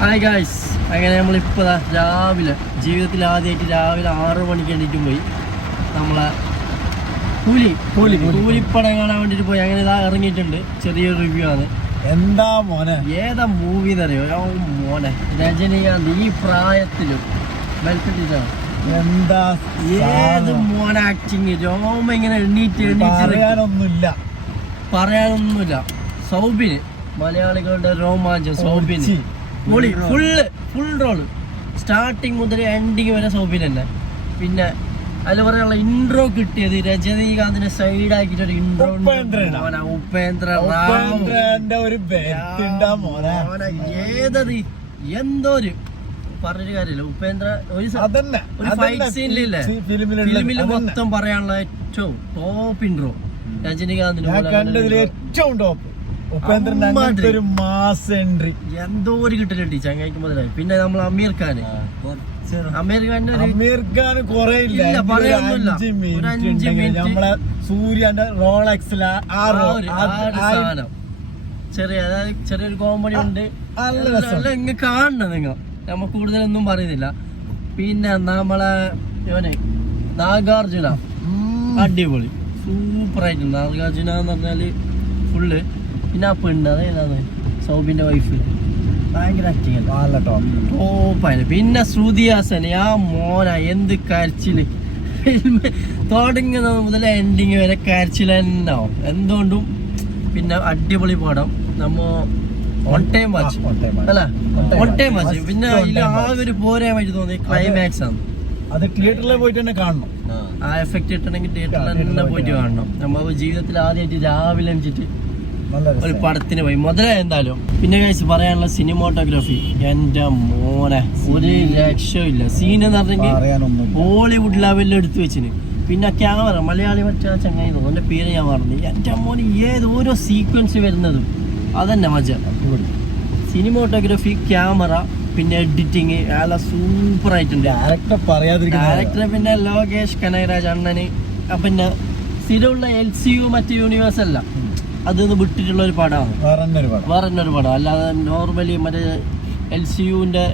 Hi guys, അങ്ങനെ നമ്മളിപ്പോൾ രാവിലെ ജീവിതത്തിൽ ആദ്യമായിട്ട് രാവിലെ 6 മണിക്ക് എണീറ്റും പോയി നമ്മളെ കൂലിപ്പടം കാണാൻ വേണ്ടിയിട്ട് പോയി. അങ്ങനെ ഇതാ ഇറങ്ങിയിട്ടുണ്ട്. ചെറിയൊരു റിവ്യൂ ആണ്. എന്താ മോനെ, ഏതാ മൂവി എന്നറിയോ? മോനെ രജനീകാന്ത് ഈ പ്രായത്തിലും എന്താ ഏത് മോനെ ആക്ടിങ്, രോമ ഇങ്ങനെ എണ്ണീറ്റ് പറയാനൊന്നുമില്ല. സൗബിന് മലയാളികളുടെ രോമാഞ്ചം. സൗബിന് പൊളി, ഫുൾ റോള് സ്റ്റാർട്ടിങ് മുതൽ എൻഡിങ് വരെ സൗബിൻ തന്നെ. പിന്നെ അതിൽ പറയാനുള്ള ഇൻട്രോ കിട്ടിയത് രജനീകാന്തിനെ സൈഡാക്കിട്ട് ഒരു ഇൻട്രോ. ഉപേന്ദ്ര ഏതത് എന്തോ ഒരു പറഞ്ഞൊരു കാര്യമില്ല. ഉപേന്ദ്ര ഒരു ഫൈറ്റ് സീനിലില്ലേ, ഫിലിമിൽ മൊത്തം പറയാനുള്ള ഏറ്റവും ടോപ്പ് ഇൻട്രോ രജനീകാന്തിന് ഏറ്റവും ടോപ്പ്. ഒരു മാസ് എൻട്രി എന്തോ ഒരു കിട്ടലുണ്ട് ചങ്ങായിക്ക് മുതലായി. പിന്നെ നമ്മൾ അമീർ ഖാൻ കൊറേ ഇല്ല, നമ്മളെ സൂര്യന്റെ റോളക്സിലെ ചെറിയൊരു കോമഡി ഉണ്ട്. ഇങ്ങ കാണണം നിങ്ങൾ, നമ്മ കൂടുതലൊന്നും പറയുന്നില്ല. പിന്നെ നമ്മളെ നാഗാർജുന അടിപൊളി, സൂപ്പറായിട്ടുണ്ട്. നാഗാർജുന എന്ന് പറഞ്ഞാല് ഫുള്ള്. പിന്നെ ആ പെണ്ണ് അതേതാണ് സൗബിന്റെ വൈഫ്, ഭയങ്കര ആക്ടിങ് ടോപ്പായി. പിന്നെ ശ്രുതി ഹാസൻ, ആ മോന എന്ത് കരച്ചില്. തുടങ്ങുന്നത് മുതൽ എൻഡിങ് വരെ കരച്ചിൽ തന്നെ ആവും എന്തുകൊണ്ടും. പിന്നെ അടിപൊളി പടം. നമ്മ ഓൺ ടൈം വാച്ച് അല്ല, ഓൺ ടൈം വാച്ച്. പിന്നെ അതിൽ ആകെ ഒരു പോരായ്മ തോന്നി ക്ലൈമാക്സ് ആണ്. അത് തിയേറ്ററിൽ പോയിട്ട് തന്നെ കാണണം. ആ എഫക്ട് കിട്ടണമെങ്കിൽ തിയേറ്ററിൽ തന്നെ പോയിട്ട് കാണണം. നമ്മ ജീവിതത്തിൽ ആദ്യമായിട്ട് രാവിലെ എണിച്ചിട്ട് ഒരു പടത്തിന് പോയി മുതലായി എന്തായാലും. പിന്നെ കഴിച്ച് പറയാനുള്ള സിനിമാറ്റോഗ്രാഫി, എന്റെ മോനെ ഒരു രക്ഷയില്ല. സീൻ എന്ന് പറഞ്ഞെങ്കിൽ ബോളിവുഡ് ലെവലിൽ എടുത്തു വെച്ചിന്. പിന്നെ ക്യാമറ മലയാളി മറ്റേ ചങ്ങായി തോന്നുന്നു, എന്റെ പേര് ഞാൻ പറഞ്ഞു. എന്റെ മോന് ഏത് ഓരോ സീക്വൻസ് വരുന്നതും അതന്നെ മജ. സിനിമാറ്റോഗ്രാഫി, ക്യാമറ, പിന്നെ എഡിറ്റിങ് എല്ലാം സൂപ്പർ ആയിട്ടുണ്ട്. ഡയറക്ടർ പിന്നെ ലോകേഷ് കനകരാജ് അണ്ണന്. പിന്നെ സ്ഥിരമുള്ള LCU മറ്റു യൂണിവേഴ്സ് അല്ല, അതൊന്ന് വിട്ടിട്ടുള്ള ഒരു പടമാണ്, വേറെ ഒരു പടം. അല്ലാതെ നോർമലി മറ്റേ LCUന്റെ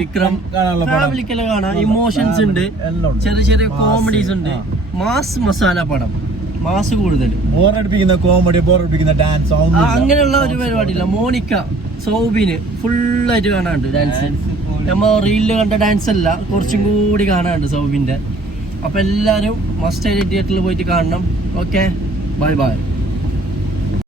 വിക്രം ഫാമിലിക്കെല്ലാം കാണാം. ഇമോഷൻസ് ഉണ്ട്, ചെറിയ ചെറിയ കോമഡീസ് ഉണ്ട്. മാസ് മസാല പടം, മാസ് കൂടുതൽ. ബോറടിപ്പിക്കുന്ന കോമഡി, ബോറടിപ്പിക്കുന്ന ഡാൻസ് അങ്ങനെയുള്ള ഒരു പരിപാടിയില്ല. മോണിക്ക സൗബിന് ഫുള്ളായിട്ട് കാണാനുണ്ട് ഡാൻസ്. നമ്മ റീലില് കണ്ട ഡാൻസ് അല്ല, കുറച്ചും കൂടി കാണാനുണ്ട് സൗബിന്റെ. അപ്പൊ എല്ലാരും മസ്റ്റ് ആയിട്ട് തിയേറ്ററിൽ പോയിട്ട് കാണണം. Okay, bye bye.